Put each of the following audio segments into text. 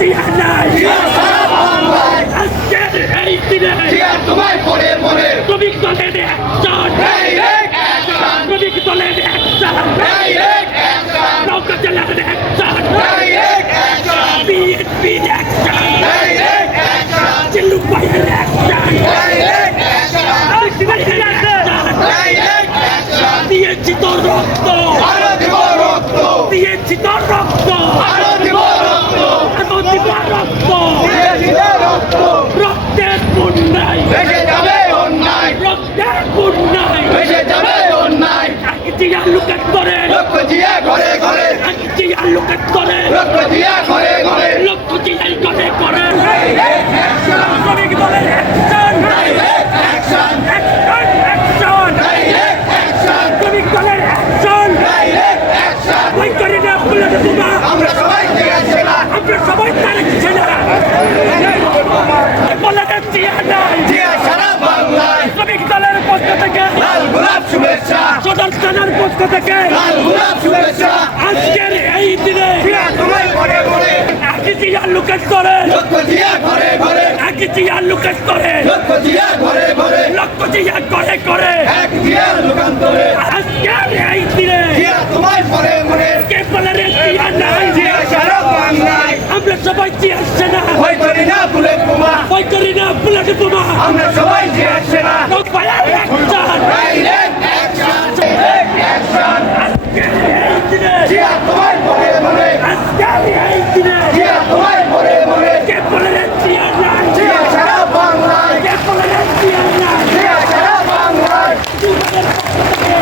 জিয়া নাই আজকের এই দিনে তোমায় পরে মনে শ্রমিক দলের একজন শ্রমিক দলের একজন নৌকা জেলার একজন বিএনপির একজন চিল্লুক ভাইয়ের একজন দিয়েছি তোর রক্ত দিয়েছি তোর রক্ত রক্তের বন্যায় রক্তের বন্যায় জিয়া লুকেট করে জিয়া লুকেট করে লক্ষ জিয়াই করে করে শ্রমিক দলের অ্যাকশন শ্রমিক দলের অ্যাকশন ওই করি না বুলেট বোমা আমরা সবাই তারেক সেনা বলে জিয়া নাই শ্রমিক দলের পক্ষ থেকে সদর থানার পক্ষ থেকে আজকের এই দিনে আগে জিয়া লুকেট করে আগে জিয়া লুকেট করে লক্ষ জিয়া করে আজকের এই দিনে কে বলে রে জিয়া নাই আমরা সবাই জিয়া সেনা ভয় করি না বুলেট বোমা ভয় করি না বুলেট বোমা আমরা সবাই জিয়া সেনা ভাইয়ের অ্যাকশন আজকের এই দিনে জিয়া তোমায় পরে মনে আজকের এই দিনে জিয়া তোমায় পরে মনে কে বলে রে জিয়া নাই জিয়া সারা বাংলায় কে বলে রে জিয়া নাই জিয়া সারা বাংলায়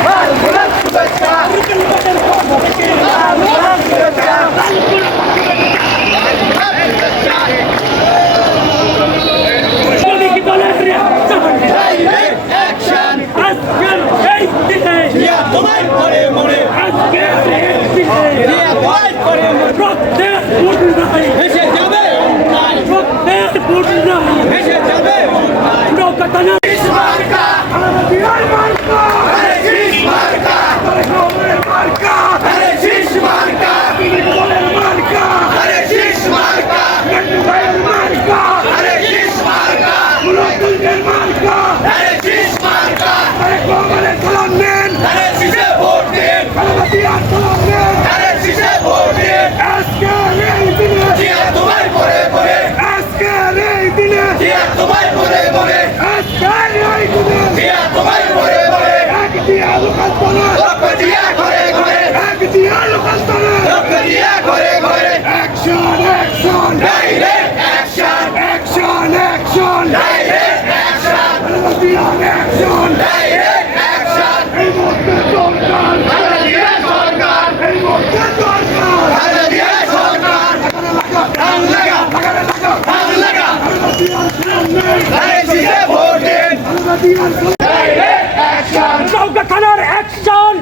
লাল গোলাপ শুভেচ্ছা লাল গোলাপ শুভেচ্ছা শ্রমিক দলের ডাইরেক্ট অ্যাকশন আজকের এই দিনে জিয়া তোমায় পরে মনে আজকের এই দিনে জিয়া তোমায় পরে মনে রক্তের বন্যায় ভেসে যাবে অন্যায় রক্তের বন্যায় ভেসে যাবে অন্যায় নৌকা টানা মার্কা আরে শীষ মার্কা আরে শীষ মার্কা আরে শীষ মার্কা আরে শীষ মার্কা আরে শীষ মার্কা আরে শীষে ভোট দিন আরে শীষে ভোট দিন জিয়া তোমায় পরে পরে জিয়া তোমায় পরে পরে জিয়া তোমায় পরে পরে লক্ষ জিয়া ঘরে ঘরে লক্ষ জিয়া ঘরে ঘরে direct action direct action direct action ভারতীয় সরকার ভারতীয় সরকার ধান লাগা আরে শীষে ভোট দিন ডাইরেক্ট অ্যাকশন নৌকা টানার অ্যাকশন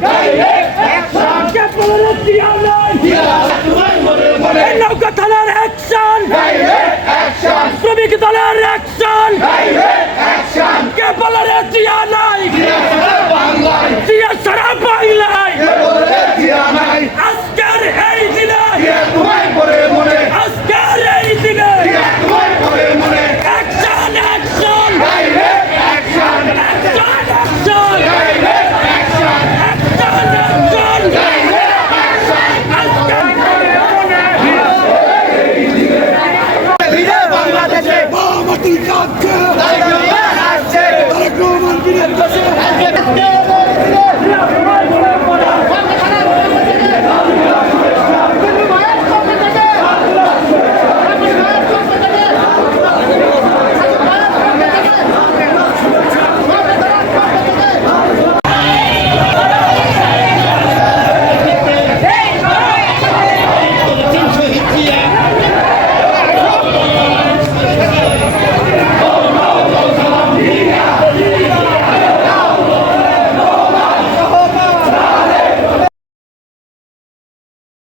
কে বলে রে জিয়া নাই এই নৌকা টানার অ্যাকশন ডাইরেক্ট অ্যাকশন শ্রমিক দলের অ্যাকশন